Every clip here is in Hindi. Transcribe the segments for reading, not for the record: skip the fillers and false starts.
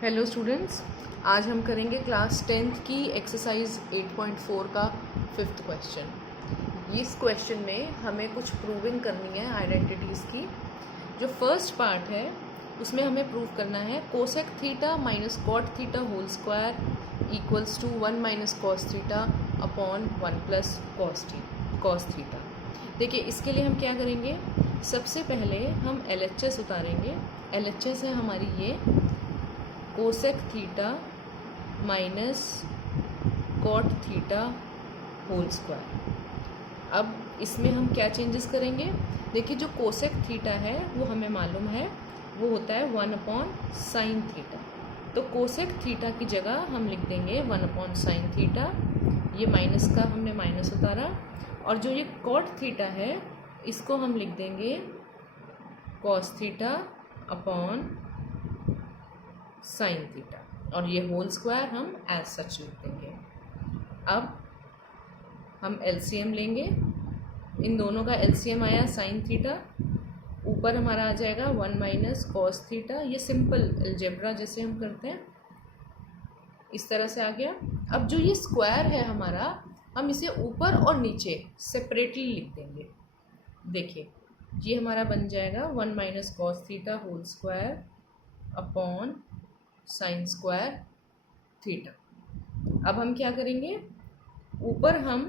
हेलो स्टूडेंट्स, आज हम करेंगे क्लास 10th की एक्सरसाइज 8.4 का 5th क्वेश्चन। इस क्वेश्चन में हमें कुछ प्रूविंग करनी है आइडेंटिटीज़ की। जो फर्स्ट पार्ट है उसमें हमें प्रूव करना है cosec theta minus cot theta whole square equals to 1 minus cos theta upon 1 plus cos theta. देखिए, इसके लिए हम क्या करेंगे, सबसे पहले हम LHS उतारेंगे। LHS है हमारी ये cosec theta minus cot theta whole square. अब इसमें हम क्या चेंजेस करेंगे। देखिए, जो कोसेक थीटा है वो हमें मालूम है, वो होता है 1 अपॉन साइन थीटा। तो कोसेक थीटा की जगह हम लिख देंगे 1 अपॉन साइन थीटा। ये माइनस का हमने माइनस उतारा। और जो ये कॉट थीटा है इसको हम लिख देंगे cos theta upon sine theta, और ये होल स्क्वायर हम एज सच लिख देंगे। अब हम LCM लेंगे। इन दोनों का LCM आया साइन थीटा, ऊपर हमारा आ जाएगा 1 माइनस कॉस थीटा। ये सिंपल अलजेब्रा जैसे हम करते हैं, इस तरह से आ गया। अब जो ये स्क्वायर है हमारा, हम इसे ऊपर और नीचे सेपरेटली लिख देंगे। देखिए, ये हमारा बन जाएगा 1 minus cos theta whole square upon sine square theta. अब हम क्या करेंगे, ऊपर हम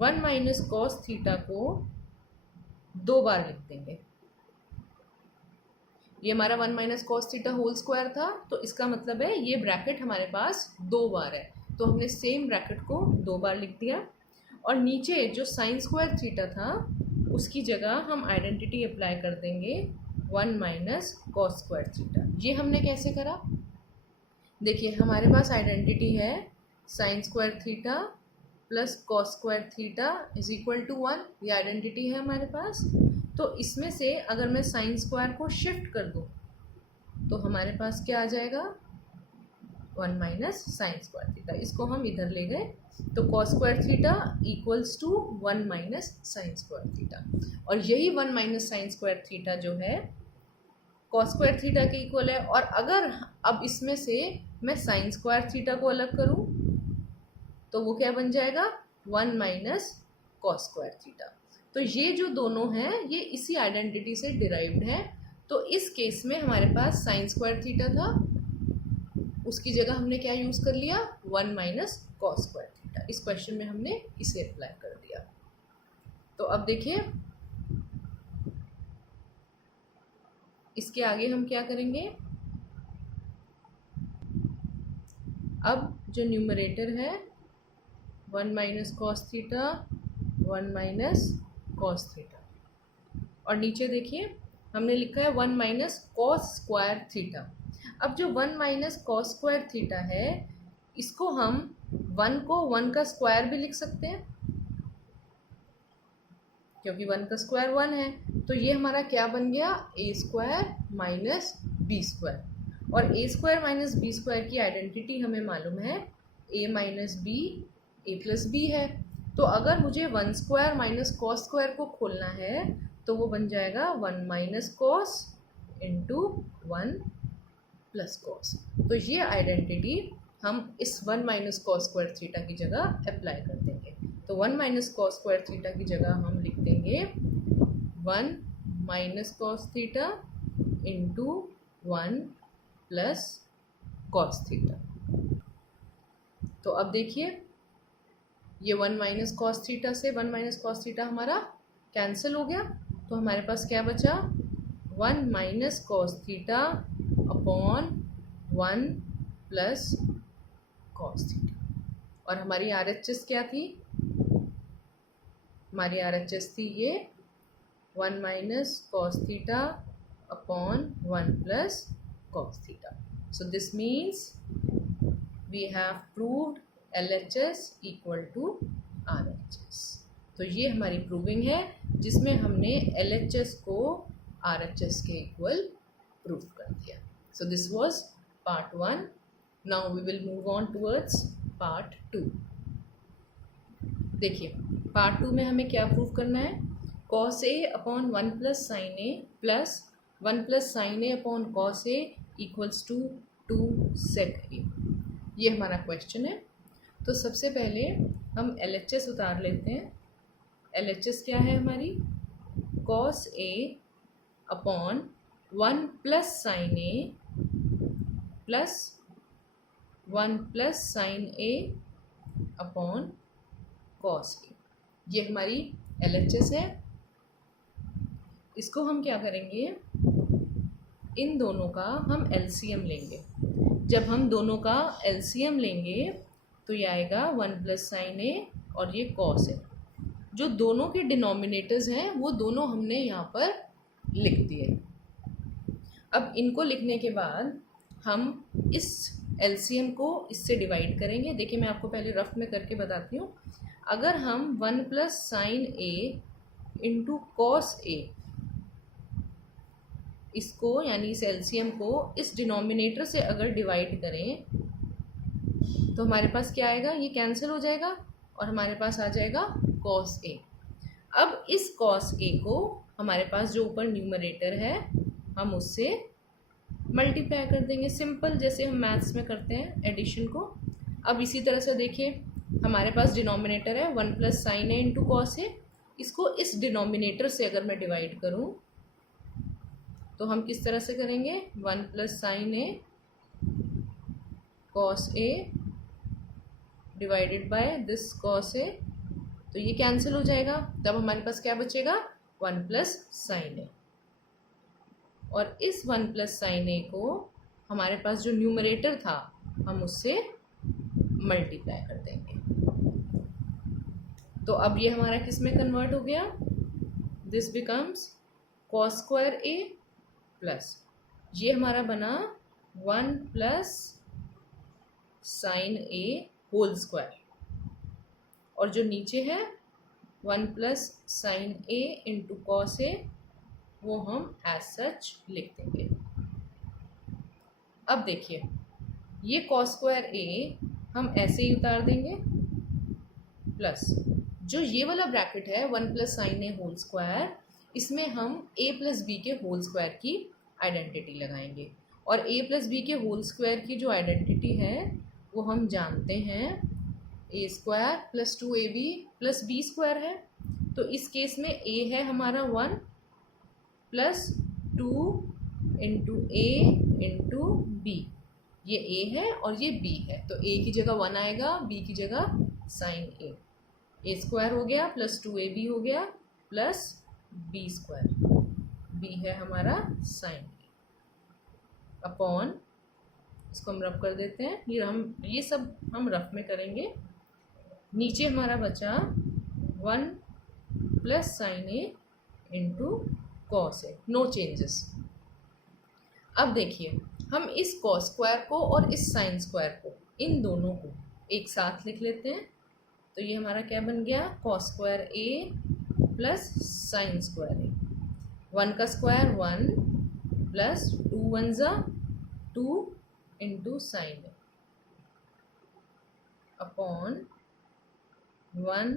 1 माइनस कॉस थीटा को 2 बार लिख देंगे। ये हमारा 1 minus cos theta whole square था, तो इसका मतलब है ये ब्रैकेट हमारे पास 2 बार है, तो हमने सेम ब्रैकेट को 2 बार लिख दिया। और नीचे जो साइन स्क्वायर थीटा था उसकी जगह हम आइडेंटिटी अप्लाई कर देंगे 1 माइनस कॉस स्क्वायर थीटा। ये हमने कैसे करा, देखिए हमारे पास आइडेंटिटी है sine square theta plus cos square theta is equal to 1। ये आइडेंटिटी है हमारे पास। तो इसमें से अगर मैं साइन स्क्वायर को शिफ्ट कर दूँ तो हमारे पास क्या आ जाएगा, 1 माइनस साइन स्क्वायर थीटा। इसको हम इधर ले गए तो cos square theta equals to 1 minus sine square theta. और यही 1 माइनस साइन स्क्वायर थीटा जो है कॉस स्क्वायर थीटा के इक्वल है। और अगर अब इसमें से मैं साइन स्क्वायर थीटा को अलग करूं तो वो क्या बन जाएगा, 1 माइनस कॉस स्क्वायर थीटा। तो ये जो दोनों हैं ये इसी आइडेंटिटी से डिराइव्ड है। तो इस केस में हमारे पास साइन स्क्वायर थीटा था, उसकी जगह हमने क्या यूज़ कर लिया, 1 माइनस कॉस स्क्वायर थीटा। इस क्वेश्चन में हमने इसे अप्लाई कर दिया। तो अब देखिए, इसके आगे हम क्या करेंगे, अब जो न्यूमरेटर है 1 minus cos theta 1 minus cos theta, और नीचे देखिए हमने लिखा है 1 माइनस कॉस स्क्वायर थीटा। अब जो 1 माइनस कॉस स्क्वायर थीटा है इसको हम 1 को 1 का स्क्वायर भी लिख सकते हैं, क्योंकि 1 का स्क्वायर 1 है। तो ये हमारा क्या बन गया, ए स्क्वायर माइनस बी स्क्वायर। और ए स्क्वायर माइनस बी स्क्वायर की आइडेंटिटी हमें मालूम है A minus B A plus B है। तो अगर मुझे 1 स्क्वायर माइनस कॉस स्क्वायर को खोलना है तो वो बन जाएगा 1 minus cos into 1 plus cos. तो ये आइडेंटिटी हम इस 1 माइनस कॉस स्क्वायर थीटा की जगह अप्लाई कर देंगे। तो 1 माइनस कॉस स्क्वायर थीटा की जगह हम लिख देंगे 1 minus cos theta into 1 plus cos theta. तो अब देखिए, ये 1 माइनस कॉस थीटा से 1 माइनस कॉस थीटा हमारा कैंसिल हो गया। तो हमारे पास क्या बचा, 1 minus cos theta upon 1 plus cos theta. और हमारी RHS क्या थी, हमारी RHS थी ये 1 minus cos theta upon 1 plus cos theta. So this means we have proved LHS equal to RHS। तो ये हमारी प्रूविंग है जिसमें हमने LHS को RHS के इक्वल प्रूव कर दिया। So this was part 1। Now we will move on towards part 2। देखिए, पार्ट 2 में हमें क्या प्रूव करना है, cos A upon 1 plus sine A plus 1 plus sine A upon cos A equals to 2 sec a। ये हमारा क्वेश्चन है। तो सबसे पहले हम LHS उतार लेते हैं। LHS क्या है हमारी? cos a upon 1 plus sine a plus 1 plus sine a upon cos a। ये हमारी LHS है। इसको हम क्या करेंगे, इन दोनों का हम LCM लेंगे। जब हम दोनों का LCM लेंगे तो ये आएगा 1 प्लस साइन a और ये cos है। जो दोनों के डिनोमिनेटर्स हैं वो दोनों हमने यहाँ पर लिख दिए। अब इनको लिखने के बाद हम इस LCM को इससे डिवाइड करेंगे। देखिए मैं आपको पहले रफ में करके बताती हूँ। अगर हम 1 plus sine a into cos a, इसको यानी इस LCM को इस डिनोमिनेटर से अगर डिवाइड करें तो हमारे पास क्या आएगा, ये कैंसिल हो जाएगा और हमारे पास आ जाएगा cos a। अब इस cos a को हमारे पास जो ऊपर न्यूमरेटर है हम उससे मल्टीप्लाई कर देंगे, सिंपल जैसे हम मैथ्स में करते हैं एडिशन को। अब इसी तरह से देखिए हमारे पास डिनोमिनेटर है 1 plus sine a into cos a। इसको इस डिनोमिनेटर से अगर मैं डिवाइड करूं तो हम किस तरह से करेंगे, 1 plus sine a cos a divided by this cos a। तो ये कैंसिल हो जाएगा, तब हमारे पास क्या बचेगा, 1 प्लस साइन a। और इस 1 प्लस साइन a को हमारे पास जो न्यूमरेटर था हम उससे मल्टीप्लाई कर देंगे। तो अब ये हमारा किस में कन्वर्ट हो गया, this becomes cos square a plus ये हमारा बना 1 plus sine a whole square, और जो नीचे है 1 plus sine a into cos a वो हम एज सच लिख देंगे। अब देखिए ये कॉस स्क्वायर a हम ऐसे ही उतार देंगे, प्लस जो ये वाला ब्रैकेट है 1 plus sine a whole square, इसमें हम a प्लस बी के होल स्क्वायर की आइडेंटिटी लगाएंगे। और a प्लस बी के होल स्क्वायर की जो आइडेंटिटी है वो हम जानते हैं a square plus 2ab plus b square है। तो इस केस में a है हमारा 1 plus 2 into a into b, ये a है और ये b है। तो a की जगह 1 आएगा, b की जगह साइन a स्क्वायर हो गया प्लस 2ab हो गया प्लस b स्क्वायर, b है हमारा साइन a अपॉन, इसको हम रफ कर देते हैं, ये सब हम रफ में करेंगे। नीचे हमारा बचा 1 plus sine a into cos a, no changes. अब देखिए हम इस कॉस स्क्वायर को और इस साइन स्क्वायर को, इन दोनों को एक साथ लिख लेते हैं। तो ये हमारा क्या बन गया, cos square a plus sine square a। 1 का स्क्वायर 1 प्लस 2 1 ज़ा 2 into sine a upon 1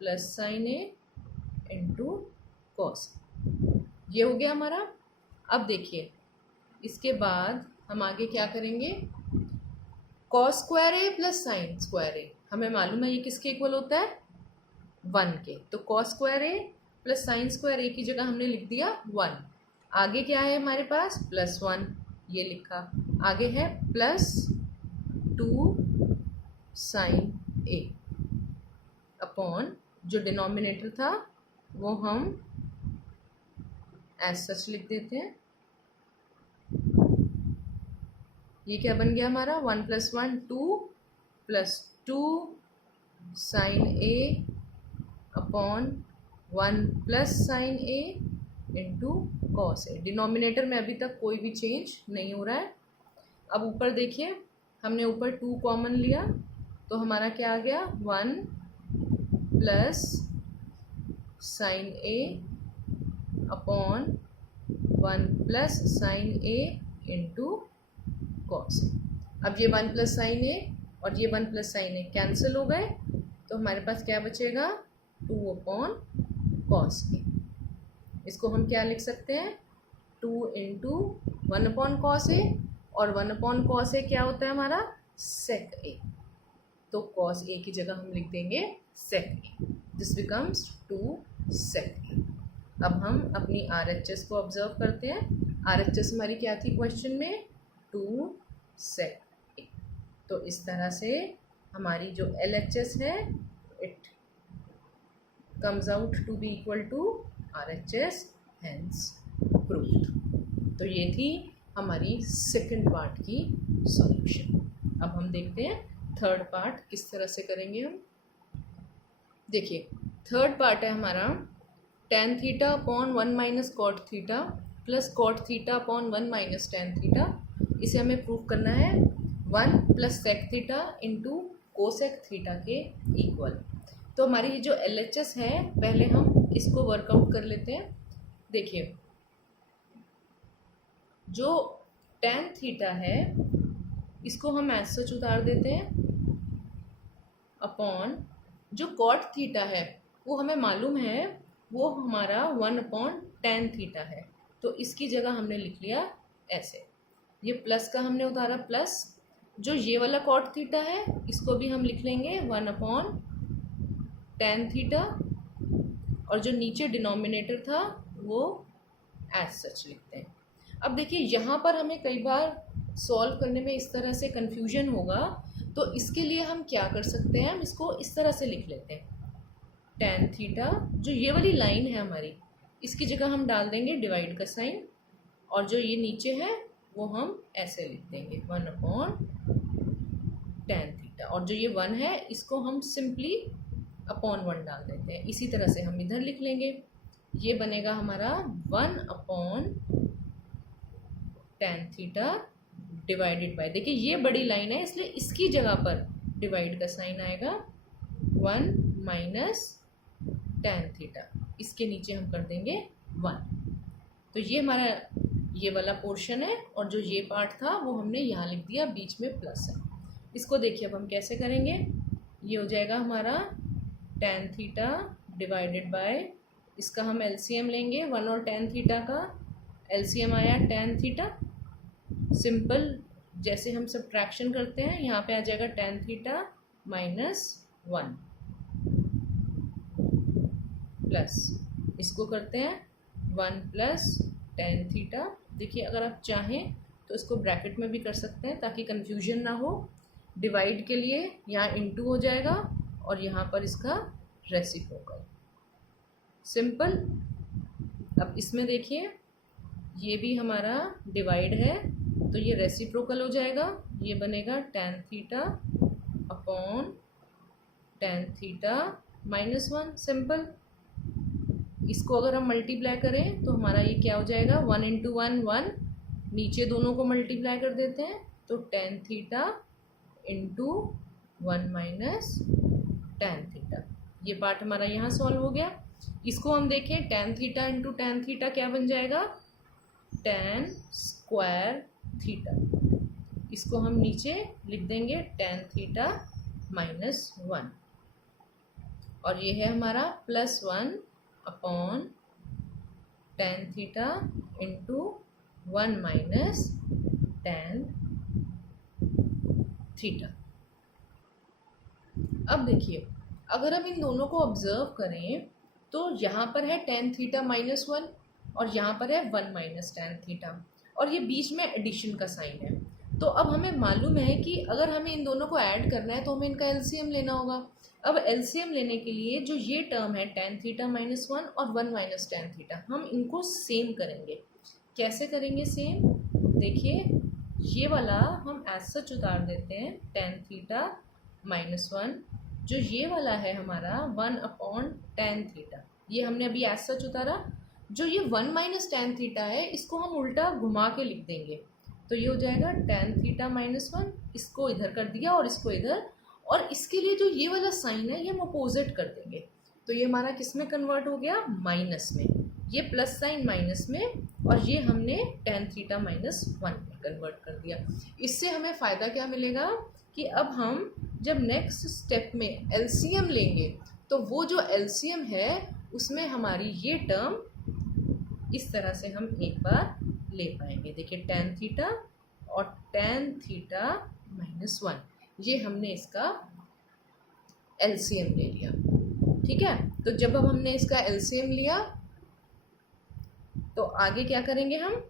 plus sine a into cos. ये हो गया हमारा। अब देखिए इसके बाद हम आगे क्या करेंगे, cos square a plus sine square a, हमें मालूम है ये किसके इक्वल होता है, 1 के। तो cos square a plus sine square a की जगह हमने लिख दिया 1। आगे क्या है हमारे पास, प्लस 1, ये लिखा। आगे है प्लस 2 साइन a अपॉन जो डिनोमिनेटर था वो हम एज सच लिख देते हैं। ये क्या बन गया हमारा, 1 plus 1 2 plus 2 sine a upon 1 plus sine a into cos a। Denominator में अभी तक कोई भी चेंज नहीं हो रहा है। अब ऊपर देखिए हमने ऊपर 2 कॉमन लिया तो हमारा क्या आ गया, 1 plus sine a upon 1 plus sine a into cos a। अब ये 1 प्लस साइन a और ये 1 प्लस साइन a कैंसिल हो गए, तो हमारे पास क्या बचेगा, 2 अपॉन कॉस a। इसको हम क्या लिख सकते हैं, 2 इंटू 1/cos A, और 1/cos A क्या होता है हमारा, sec A। तो cos A की जगह हम लिख देंगे sec A। This becomes 2 sec A। अब हम अपनी RHS को ऑब्जर्व करते हैं। RHS हमारी क्या थी क्वेश्चन में, 2 sec A। तो इस तरह से हमारी जो LHS है it comes out to be equal to RHS, hence proved। तो ये थी हमारी सेकंड पार्ट की सॉल्यूशन। अब हम देखते हैं थर्ड पार्ट किस तरह से करेंगे हम। देखिए थर्ड पार्ट है हमारा tan theta upon 1 minus cot theta plus cot theta upon 1 minus tan theta. इसे हमें प्रूव करना है 1 plus sec theta into cosec theta के इक्वल। तो हमारी ये जो LHS है पहले हम इसको वर्कआउट कर लेते हैं। देखिए जो tan थीटा है इसको हम एज सच उतार देते हैं अपॉन जो कॉट थीटा है वो हमें मालूम है वो हमारा 1/tan थीटा है। तो इसकी जगह हमने लिख लिया ऐसे, ये प्लस का हमने उतारा प्लस, जो ये वाला कॉट थीटा है इसको भी हम लिख लेंगे 1/tan थीटा, और जो नीचे डिनोमिनेटर था वो एज सच लिखते हैं। अब देखिए यहाँ पर हमें कई बार सॉल्व करने में इस तरह से कन्फ्यूजन होगा, तो इसके लिए हम क्या कर सकते हैं, हम इसको इस तरह से लिख लेते हैं tan थीटा, जो ये वाली लाइन है हमारी इसकी जगह हम डाल देंगे डिवाइड का साइन, और जो ये नीचे है वो हम ऐसे लिख देंगे 1/tan थीटा, और जो ये 1 है इसको हम सिंपली अपॉन 1 डाल देते हैं। इसी तरह से हम इधर लिख लेंगे, ये बनेगा हमारा 1/tan थीटा डिवाइडेड बाय, देखिए ये बड़ी लाइन है इसलिए इसकी जगह पर डिवाइड का साइन आएगा 1 माइनस tan थीटा, इसके नीचे हम कर देंगे 1। तो ये हमारा ये वाला पोर्शन है, और जो ये पार्ट था वो हमने यहाँ लिख दिया, बीच में प्लस है। इसको देखिए अब हम कैसे करेंगे, ये हो जाएगा हमारा tan थीटा डिवाइडेड बाय, इसका हम LCM लेंगे 1 और tan थीटा का LCM आया tan थीटा। सिंपल जैसे हम सब्ट्रैक्शन करते हैं यहाँ पे आ जाएगा tan थीटा माइनस 1 प्लस इसको करते हैं 1 प्लस tan थीटा। देखिए अगर आप चाहें तो इसको ब्रैकेट में भी कर सकते हैं ताकि कंफ्यूजन ना हो। डिवाइड के लिए यहाँ इनटू हो जाएगा और यहाँ पर इसका रेसिप्रोकल, सिंपल। अब इसमें देखिए ये भी हमारा डिवाइड है तो ये रेसिप्रोकल हो जाएगा, ये बनेगा tan theta upon tan theta minus 1, simple. इसको अगर हम मल्टीप्लाई करें तो हमारा ये क्या हो जाएगा 1 इंटू 1 1, नीचे दोनों को मल्टीप्लाई कर देते हैं तो tan theta into 1 minus tan theta. ये पार्ट हमारा यहाँ सॉल्व हो गया। इसको हम देखें tan theta into tan theta क्या बन जाएगा tan स्क्वायर थीटा। इसको हम नीचे लिख देंगे tan थीटा माइनस 1, और ये है हमारा plus 1 upon tan theta into 1 minus tan theta. अब देखिए अगर हम इन दोनों को ऑब्जर्व करें तो यहाँ पर है tan थीटा माइनस 1 और यहाँ पर है 1 माइनस tan थीटा, और ये बीच में एडिशन का साइन है। तो अब हमें मालूम है कि अगर हमें इन दोनों को ऐड करना है तो हमें इनका LCM लेना होगा। अब LCM लेने के लिए जो ये टर्म है tan थीटा माइनस 1 और 1 माइनस tan थीटा, हम इनको सेम करेंगे। कैसे करेंगे सेम, देखिए ये वाला हम एज सच उतार देते हैं tan थीटा माइनस 1, जो ये वाला है हमारा 1/tan थीटा, ये हमने अभी एज सच उतारा। जो ये 1 माइनस tan थीटा है इसको हम उल्टा घुमा के लिख देंगे, तो ये हो जाएगा tan थीटा माइनस 1, इसको इधर कर दिया और इसको इधर, और इसके लिए जो ये वाला साइन है ये हम अपोजिट कर देंगे, तो ये हमारा किस में कन्वर्ट हो गया माइनस में, ये प्लस साइन माइनस में, और ये हमने tan थीटा माइनस 1 में कन्वर्ट कर दिया। इससे हमें फ़ायदा क्या मिलेगा कि अब हम जब नेक्स्ट स्टेप में LCM लेंगे तो वो जो LCM है उसमें हमारी ये टर्म इस तरह से हम एक बार ले पाएंगे। देखिए टेन थीटा और टेन थीटा माइनस वन, ये हमने इसका एलसीएम ले लिया। ठीक है, तो जब अब हमने इसका एलसीएम लिया तो आगे क्या करेंगे हम,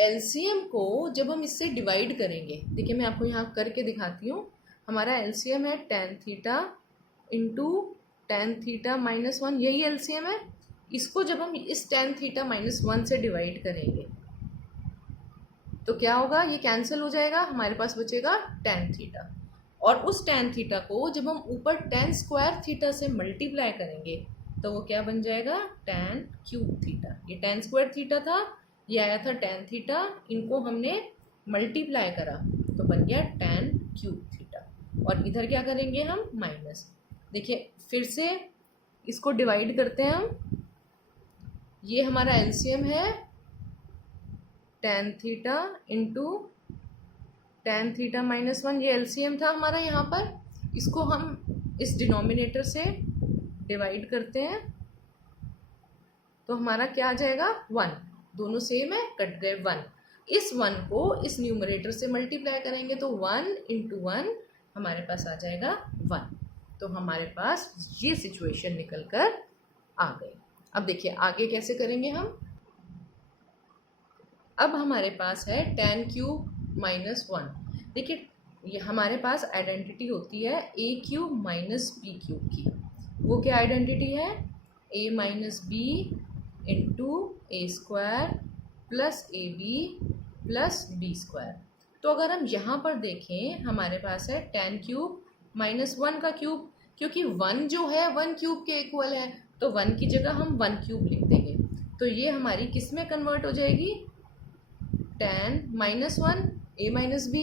एलसीएम को जब हम इससे डिवाइड करेंगे, देखिए मैं आपको यहाँ करके दिखाती हूँ। हमारा एलसीएम है tan theta into tan theta minus one, यही एलसीएम है। इसको जब हम इस टेन थीटा माइनस वन से डिवाइड करेंगे तो क्या होगा, ये कैंसिल हो जाएगा, हमारे पास बचेगा टेन थीटा। और उस टेन थीटा को जब हम ऊपर टेन स्क्वायर थीटा से मल्टीप्लाई करेंगे तो वो क्या बन जाएगा, टेन क्यूब थीटा। ये टेन स्क्वायर थीटा था, ये आया था टेन थीटा, इनको हमने मल्टीप्लाई करा तो बन गया टेन क्यूब थीटा। और इधर क्या करेंगे हम, माइनस। देखिए फिर से इसको डिवाइड करते हैं हम, ये हमारा एलसीएम है tan theta into tan theta minus one, ये एलसीएम था हमारा यहाँ पर। इसको हम इस डिनोमिनेटर से डिवाइड करते हैं तो हमारा क्या आ जाएगा, वन। दोनों सेम है, कट गए वन। इस वन को इस न्यूमरेटर से मल्टीप्लाई करेंगे तो वन इंटू वन हमारे पास आ जाएगा वन। तो हमारे पास ये सिचुएशन निकल कर आ गई। अब देखिए आगे कैसे करेंगे हम। अब हमारे पास है टेन क्यूब माइनस वन। देखिए ये हमारे पास आइडेंटिटी होती है A cube minus B cube की। वो क्या आइडेंटिटी है, A minus B into A square plus A B plus B square. तो अगर हम यहाँ पर देखें हमारे पास है टेन क्यूब माइनस वन का क्यूब, क्योंकि वन जो है वन क्यूब के इक्वल है तो वन की जगह हम वन क्यूब लिख देंगे। तो ये हमारी किस में कन्वर्ट हो जाएगी, टेन माइनस वन ए माइनस बी।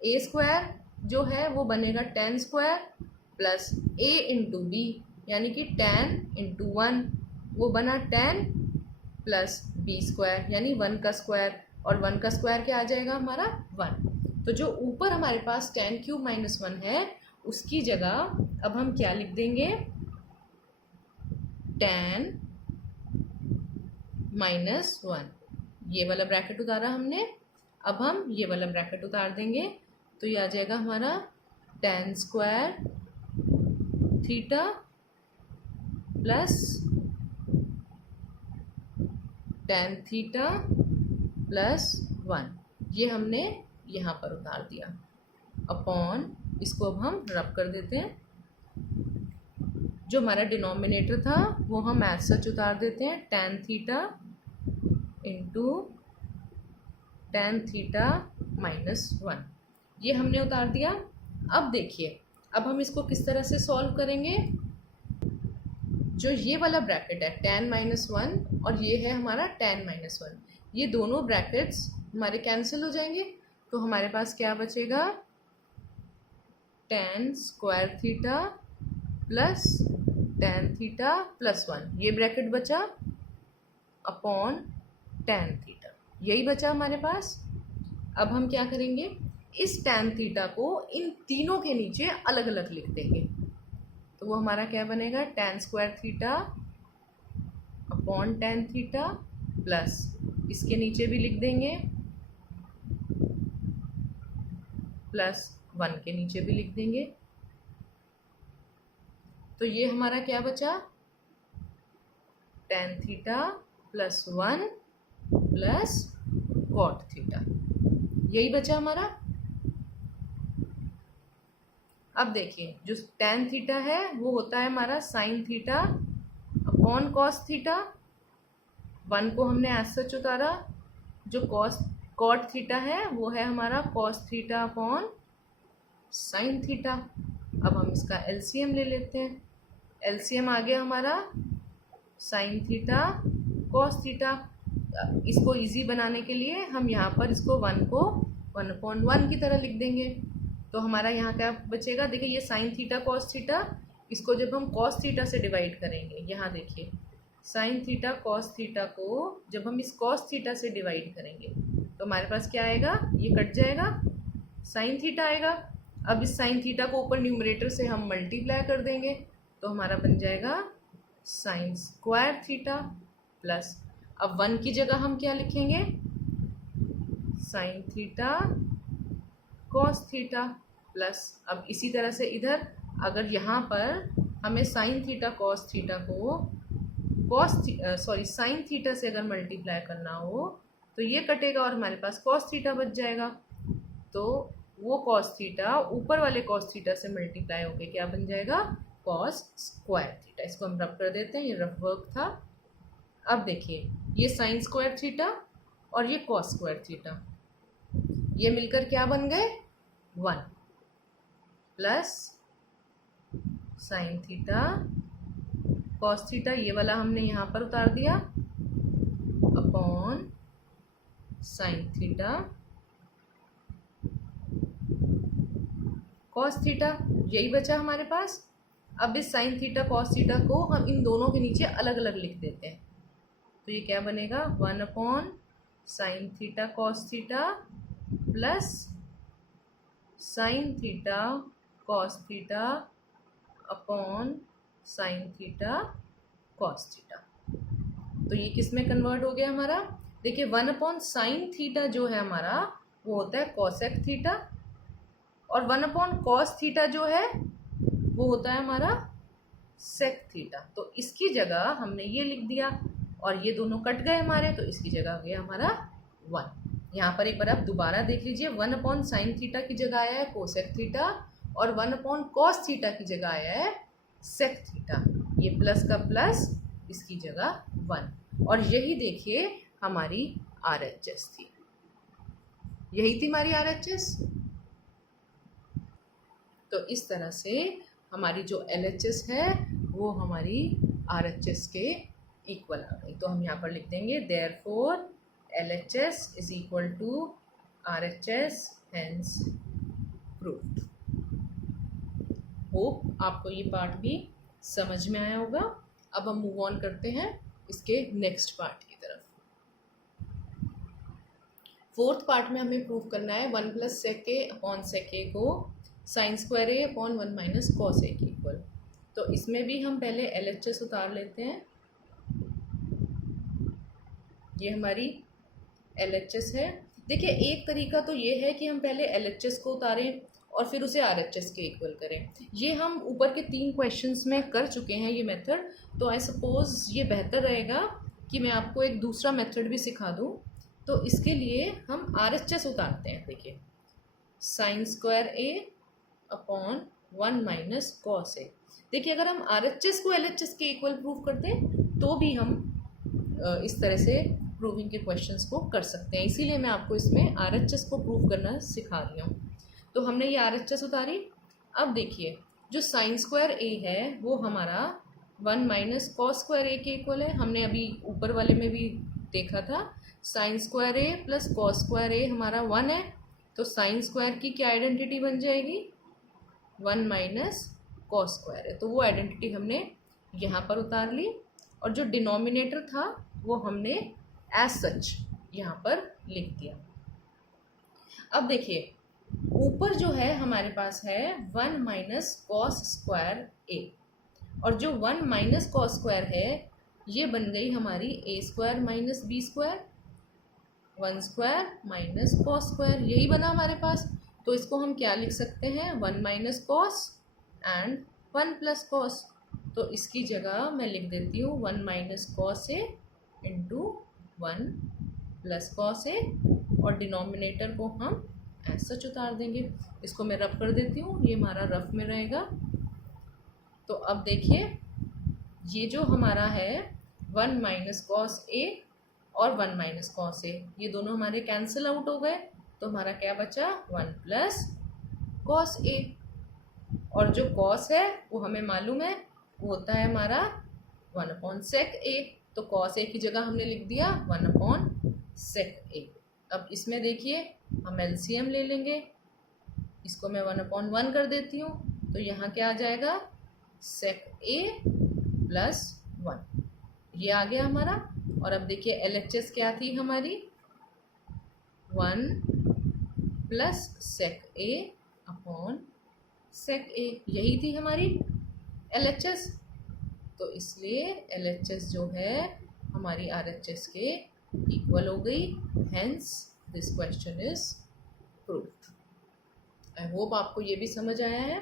ए स्क्वायर जो है वो बनेगा टेन स्क्वायर प्लस ए इंटू बी, यानी कि टेन इंटू वन, वो बना टेन प्लस बी स्क्वायर यानी वन का स्क्वायर। और वन का स्क्वायर क्या आ जाएगा हमारा, वन। तो जो ऊपर हमारे पास टेन क्यूब माइनस वन है उसकी जगह अब हम क्या लिख देंगे, टेन माइनस वन। ये वाला ब्रैकेट उतारा हमने, अब हम ये वाला ब्रैकेट उतार देंगे तो ये आ जाएगा हमारा ten square theta plus ten theta plus one. ये हमने यहाँ पर उतार दिया अपॉन, इसको अब हम रब कर देते हैं। जो हमारा डिनोमिनेटर था वो हम एज सच उतार देते हैं, tan theta into tan theta minus one, ये हमने उतार दिया। अब देखिए अब हम इसको किस तरह से सॉल्व करेंगे। जो ये वाला ब्रैकेट है टेन माइनस वन और ये है हमारा टेन माइनस वन, ये दोनों ब्रैकेट्स हमारे कैंसिल हो जाएंगे। तो हमारे पास क्या बचेगा, ten square theta plus ten theta plus one, ये ब्रैकेट बचा अपॉन टेन थीटा, यही बचा हमारे पास। अब हम क्या करेंगे, इस टेन थीटा को इन तीनों के नीचे अलग अलग लिख देंगे। तो वो हमारा क्या बनेगा, ten square theta upon ten theta plus इसके नीचे भी लिख देंगे प्लस वन के नीचे भी लिख देंगे। तो ये हमारा क्या बचा, tan theta plus one plus cot theta, यही बचा हमारा। अब देखिए जो टेन थीटा है वो होता है हमारा sine theta upon cos theta, one को हमने एज सच उतारा। जो कॉट थीटा है वो है हमारा cos theta upon sine theta. अब हम इसका एलसीएम ले लेते हैं, एलसीएम आ गया हमारा साइन थीटा कॉस थीटा। इसको इजी बनाने के लिए हम यहाँ पर इसको वन को वन अपॉन वन की तरह लिख देंगे। तो हमारा यहाँ क्या बचेगा, देखिए ये साइन थीटा कॉस थीटा, इसको जब हम कॉस थीटा से डिवाइड करेंगे, यहाँ देखिए साइन थीटा कॉस थीटा को जब हम इस कॉस थीटा से डिवाइड करेंगे तो हमारे पास क्या आएगा, ये कट जाएगा, साइन थीटा आएगा। अब इस साइन थीटा को ऊपर न्यूमरेटर से हम मल्टीप्लाई कर देंगे तो हमारा बन जाएगा साइन स्क्वायर थीटा प्लस, अब 1 की जगह हम क्या लिखेंगे, sine theta cos theta plus, अब इसी तरह से इधर अगर यहाँ पर हमें साइन थीटा कॉस थीटा को साइन थीटा से अगर मल्टीप्लाई करना हो तो ये कटेगा और हमारे पास कॉस थीटा बच जाएगा। तो वो कॉस थीटा ऊपर वाले कॉस थीटा से मल्टीप्लाई होके क्या बन जाएगा, कॉस स्क्वायर थीटा। इसको हम रफ कर देते हैं, ये रफ वर्क था। अब देखिए ये साइन स्क्वायर थीटा और ये कॉस स्क्वायर थीटा, ये मिलकर क्या बन गए, 1 plus sine theta cos theta, ये वाला हमने यहाँ पर उतार दिया, upon sine theta cos theta, यही बचा हमारे पास। अब इस साइन थीटा कॉस थीटा को हम इन दोनों के नीचे अलग अलग लिख देते हैं, तो ये क्या बनेगा, 1 upon sine theta cos theta plus sine theta cos theta upon sine theta cos theta. तो ये किस में कन्वर्ट हो गया हमारा, देखिए 1 अपॉन साइन थीटा जो है हमारा वो होता है कॉसेक थीटा, और 1 अपॉन कॉस थीटा जो है वो होता है हमारा सेक थीटा। तो इसकी जगह हमने ये लिख दिया और ये दोनों कट गए हमारे, तो इसकी जगह आ गया हमारा 1। यहाँ पर एक बार आप दोबारा देख लीजिए, 1 अपॉन साइन थीटा की जगह आया है कोसेक थीटा और 1 अपॉन कॉस थीटा की जगह आया है सेक थीटा। ये प्लस का प्लस, इसकी जगह 1, और यही देखिए हमारी RHS थी, यही थी हमारी RHS। तो इस तरह से हमारी जो LHS है वो हमारी RHS के इक्वल आ गई। तो हम यहाँ पर लिख देंगे therefore LHS is equal to RHS, hence proved. Hope आपको ये पार्ट भी समझ में आया होगा। अब हम मूव ऑन करते हैं इसके नेक्स्ट पार्ट की तरफ। फोर्थ पार्ट में हमें प्रूव करना है 1 प्लस सेक ए अपॉन सेक ए को sine square A upon 1 minus cos A के इक्वल। तो इसमें भी हम पहले LHS उतार लेते हैं, ये हमारी LHS है। देखिए एक तरीका तो ये है कि हम पहले LHS को उतारें और फिर उसे RHS के इक्वल करें। ये हम ऊपर के 3 क्वेश्चंस में कर चुके हैं ये मेथड, तो आई सपोज़ ये बेहतर रहेगा कि मैं आपको एक दूसरा मेथड भी सिखा दूँ। तो इसके लिए हम RHS उतारते हैं। देखिए sine square A upon 1 minus cos A. देखिए अगर हम RHS को LHS के इक्वल प्रूव करते हैं तो भी हम इस तरह से प्रूविंग के क्वेश्चंस को कर सकते हैं, इसीलिए मैं आपको इसमें RHS को प्रूव करना सिखा रही हूँ। तो हमने ये RHS उतारी। अब देखिए जो साइन स्क्वायर ए है वो हमारा 1 माइनस कॉस स्क्वायर ए के इक्वल है। हमने अभी ऊपर वाले में भी देखा था, साइन स्क्वायर ए प्लस कॉस स्क्वायर ए हमारा 1 है, तो साइन स्क्वायर की क्या आइडेंटिटी बन जाएगी, 1 माइनस कॉस स्क्वायर है। तो वो आइडेंटिटी हमने यहाँ पर उतार ली, और जो डिनोमिनेटर था वो हमने एज सच यहाँ पर लिख दिया। अब देखिए ऊपर जो है हमारे पास है 1 माइनस कॉस स्क्वायर ए, और जो 1 माइनस कॉस स्क्वायर है ये बन गई हमारी A square minus B square, 1 square minus cos square, यही बना हमारे पास। तो इसको हम क्या लिख सकते हैं, 1 minus cos and 1 plus cos. तो इसकी जगह मैं लिख देती हूँ 1 minus cos A into 1 plus cos A, और डिनोमिनेटर को हम ऐसा सच उतार देंगे। इसको मैं रफ कर देती हूँ, ये हमारा रफ में रहेगा। तो अब देखिए ये जो हमारा है 1 माइनस कॉस ए और 1 माइनस कॉस ए, ये दोनों हमारे कैंसिल आउट हो गए, तो हमारा क्या बचा, 1 प्लस कॉस ए। और जो कॉस है वो हमें मालूम है वो होता है हमारा 1 अपॉन सेक ए, तो कॉस ए की जगह हमने लिख दिया 1 अपॉन सेक ए। अब इसमें देखिए हम LCM ले लेंगे, इसको मैं 1 अपॉन 1 कर देती हूँ, तो यहाँ क्या आ जाएगा, सेक ए प्लस 1, ये आ गया हमारा। और अब देखिए LHS क्या थी हमारी, 1 प्लस सेक ए अपॉन सेक ए, यही थी हमारी LHS। तो इसलिए LHS जो है हमारी RHS के इक्वल हो गई, hence this question is proved. I hope आपको ये भी समझ आया है।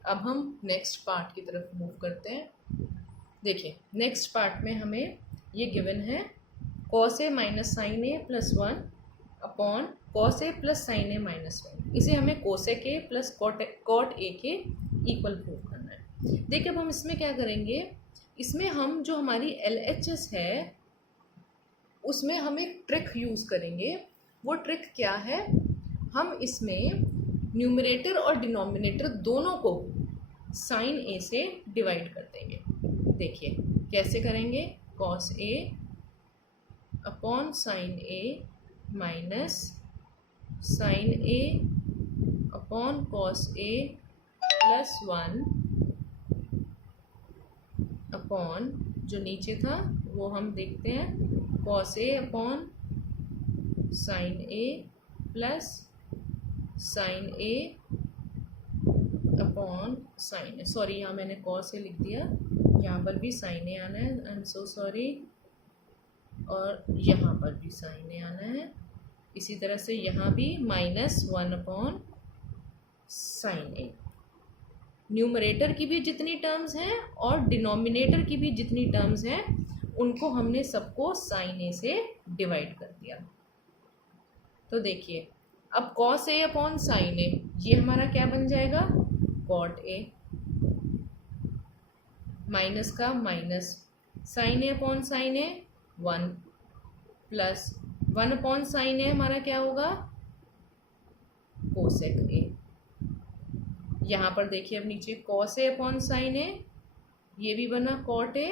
अब हम नेक्स्ट पार्ट की तरफ मूव करते हैं। देखिए नेक्स्ट पार्ट में हमें ये गिवन है cos a minus sine A plus 1 upon cos a plus sine A minus 1। इसे हमें cosec a plus cot a के इक्वल प्रूव करना है। देखिए अब हम इसमें क्या करेंगे, इसमें हम जो हमारी LHS है उसमें हम एक ट्रिक यूज़ करेंगे। वो ट्रिक क्या है, हम इसमें न्यूमरेटर और डिनोमिनेटर दोनों को साइन ए से डिवाइड कर देंगे। देखिए कैसे करेंगे, cos a upon sine A minus sine A upon cos a plus 1 upon जो नीचे था वो हम देखते हैं cos a upon sine A plus sine A upon sine A, sorry यहाँ मैंने cos a लिख दिया, यहाँ पर भी साइन ए आना है, आई एम सो सॉरी, और यहाँ पर भी साइन ए आना है। इसी तरह से यहाँ भी माइनस 1 अपॉन साइन ए। न्यूमरेटर की भी जितनी टर्म्स हैं और डिनोमिनेटर की भी जितनी टर्म्स हैं उनको हमने सबको साइन ए से डिवाइड कर दिया। तो देखिए अब cos a अपॉन साइन ए ये हमारा क्या बन जाएगा, cot a, माइनस का minus sine A upon sine A 1 plus 1 upon sine ए हमारा क्या होगा, cosec a। यहाँ पर देखिए अब नीचे cos a अपॉन साइन ए ये भी बना cot a,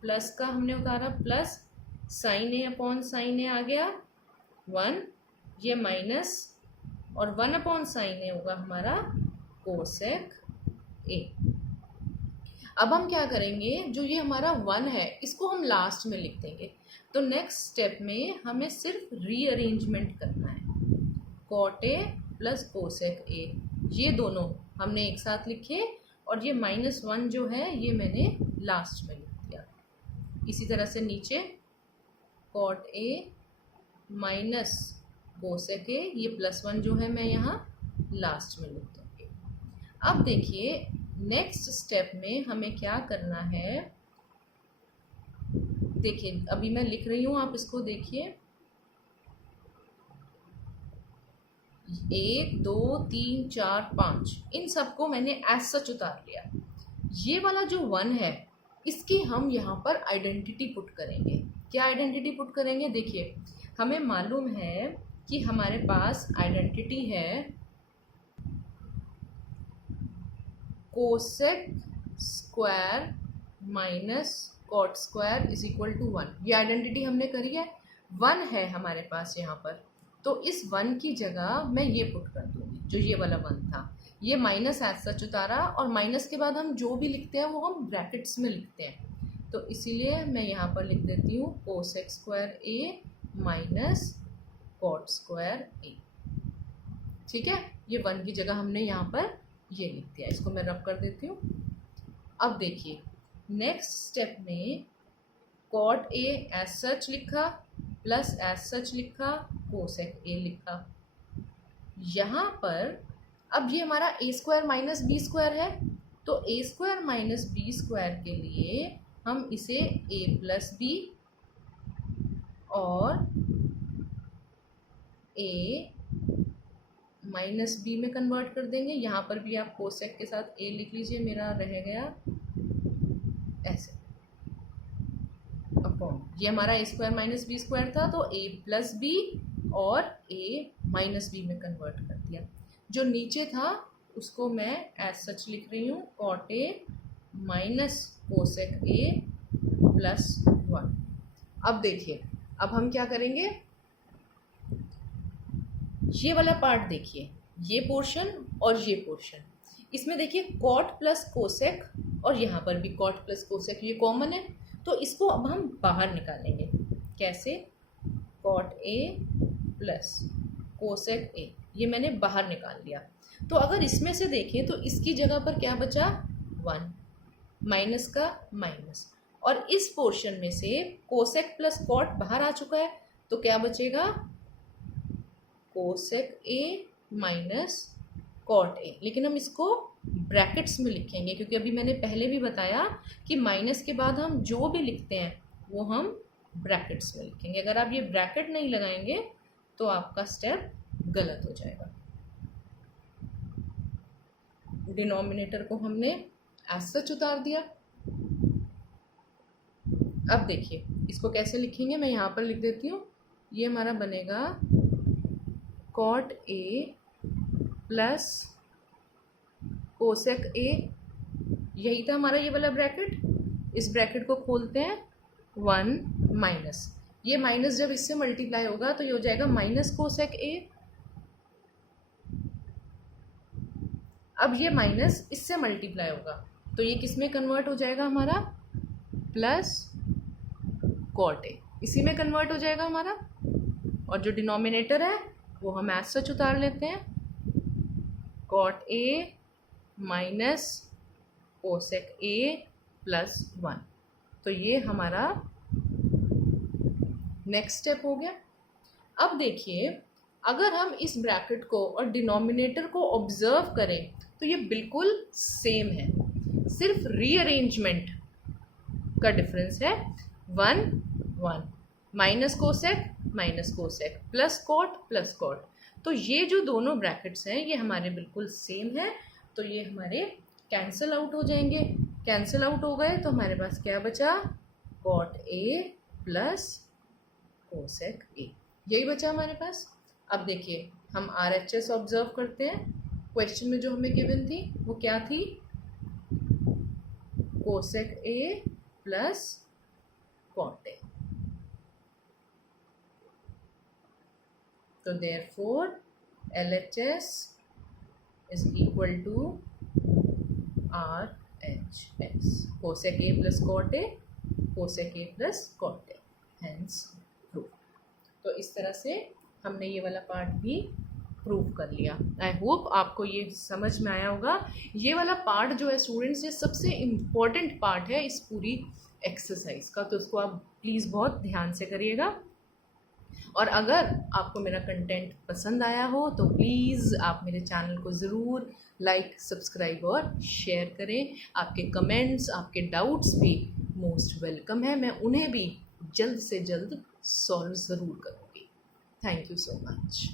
प्लस का हमने उतारा plus sine A upon sine ए आ गया 1, ये माइनस और 1 अपॉन साइन ए होगा हमारा cosec a। अब हम क्या करेंगे, जो ये हमारा 1 है इसको हम लास्ट में लिख देंगे। तो नेक्स्ट स्टेप में हमें सिर्फ रीअरेंजमेंट करना है, cot a plus cosec a ये दोनों हमने एक साथ लिखे और ये -1 जो है ये मैंने लास्ट में लिख दिया। इसी तरह से नीचे cot a minus cosec a ये +1 जो है मैं यहाँ लास्ट में लिख दूँगी। अब देखिए नेक्स्ट स्टेप में हमें क्या करना है, देखिए अभी मैं लिख रही हूँ, आप इसको देखिए 1 2 3 4 5 इन सबको मैंने एज सच उतार लिया। ये वाला जो 1 है इसकी हम यहाँ पर आइडेंटिटी पुट करेंगे। क्या आइडेंटिटी पुट करेंगे, देखिए हमें मालूम है कि हमारे पास आइडेंटिटी है cosec square minus cot square is equal to 1। ये आइडेंटिटी हमने करी है, 1 है हमारे पास यहाँ पर, तो इस 1 की जगह मैं ये पुट कर दूँगी, जो ये वाला 1 था ये माइनस एज सच उतारा, और माइनस के बाद हम जो भी लिखते हैं वो हम ब्रैकेट्स में लिखते हैं। तो इसीलिए मैं यहाँ पर लिख देती हूँ कोसेक स्क्वायर ए माइनस कॉट स्क्वायर ए। ठीक है, ये 1 की जगह हमने यहाँ पर ये लिख दिया, इसको मैं रब कर देती हूँ। अब देखिए नेक्स्ट स्टेप में कॉट ए एज सच लिखा प्लस एज सच लिखा कोसेक ए लिखा। यहाँ पर अब ये हमारा ए स्क्वायर माइनस बी स्क्वायर है, तो ए स्क्वायर माइनस बी स्क्वायर के लिए हम इसे ए प्लस बी और ए माइनस बी में कन्वर्ट कर देंगे। यहाँ पर भी आप कोसेक के साथ ए लिख लीजिए, मेरा रह गया ऐसे अपॉन, ये हमारा ए स्क्वायर माइनस बी स्क्वायर था, तो ए प्लस बी और ए माइनस बी में कन्वर्ट कर दिया। जो नीचे था उसको मैं एज सच लिख रही हूँ cot A minus cosec A plus 1। अब देखिए अब हम क्या करेंगे, ये वाला पार्ट देखिए, ये पोर्शन और ये पोर्शन, इसमें देखिए कॉट प्लस कोसेक और यहाँ पर भी कॉट प्लस कोसेक ये कॉमन है, तो इसको अब हम बाहर निकालेंगे। कैसे, cot A plus cosec A ये मैंने बाहर निकाल लिया। तो अगर इसमें से देखें तो इसकी जगह पर क्या बचा 1, माइनस का माइनस, और इस पोर्शन में से कोसेक प्लस कॉट बाहर आ चुका है, तो क्या बचेगा, cosec A minus cot A. लेकिन हम इसको ब्रैकेट्स में लिखेंगे, क्योंकि अभी मैंने पहले भी बताया कि माइनस के बाद हम जो भी लिखते हैं वो हम ब्रैकेट्स में लिखेंगे। अगर आप ये ब्रैकेट नहीं लगाएंगे तो आपका स्टेप गलत हो जाएगा। डिनोमिनेटर को हमने एज सच उतार दिया। अब देखिए इसको कैसे लिखेंगे, मैं यहाँ पर लिख देती हूँ। ये हमारा बनेगा cot A plus cosec A, यही था हमारा ये वाला ब्रैकेट। इस ब्रैकेट को खोलते हैं, 1 माइनस, ये माइनस जब इससे मल्टीप्लाई होगा तो ये हो जाएगा माइनस कोसेक ए। अब ये माइनस इससे मल्टीप्लाई होगा तो ये किस में कन्वर्ट हो जाएगा हमारा, प्लस कॉट ए, इसी में कन्वर्ट हो जाएगा हमारा। और जो डिनोमिनेटर है वो हम एज सच उतार लेते हैं, cot A minus cosec A plus 1। तो ये हमारा नेक्स्ट स्टेप हो गया। अब देखिए अगर हम इस ब्रैकेट को और डिनोमिनेटर को ऑब्जर्व करें तो ये बिल्कुल सेम है, सिर्फ रीअरेंजमेंट का डिफरेंस है। 1 1 माइनस कोसेक प्लस कॉट। तो ये जो दोनों ब्रैकेट्स हैं ये हमारे बिल्कुल सेम है, तो ये हमारे कैंसिल आउट हो जाएंगे। कैंसिल आउट हो गए तो हमारे पास क्या बचा, cot A plus cosec A, यही बचा हमारे पास। अब देखिए हम RHS ऑब्जर्व करते हैं। क्वेश्चन में जो हमें गिवन थी वो क्या थी, cosec A plus cot A. तो therefore LHS is equal to RHS, cosec A plus cot A, cosec A plus cot A, hence proof. तो इस तरह से हमने ये वाला पार्ट भी प्रूव कर लिया। आई होप आपको ये समझ में आया होगा। ये वाला पार्ट जो है स्टूडेंट्स, ये सबसे इम्पॉर्टेंट पार्ट है इस पूरी एक्सरसाइज का, तो उसको आप प्लीज़ बहुत ध्यान से करिएगा। और अगर आपको मेरा कंटेंट पसंद आया हो तो प्लीज़ आप मेरे चैनल को ज़रूर लाइक, सब्सक्राइब और शेयर करें। आपके कमेंट्स, आपके डाउट्स भी मोस्ट वेलकम है, मैं उन्हें भी जल्द से जल्द सॉल्व ज़रूर करूँगी। Thank you so much.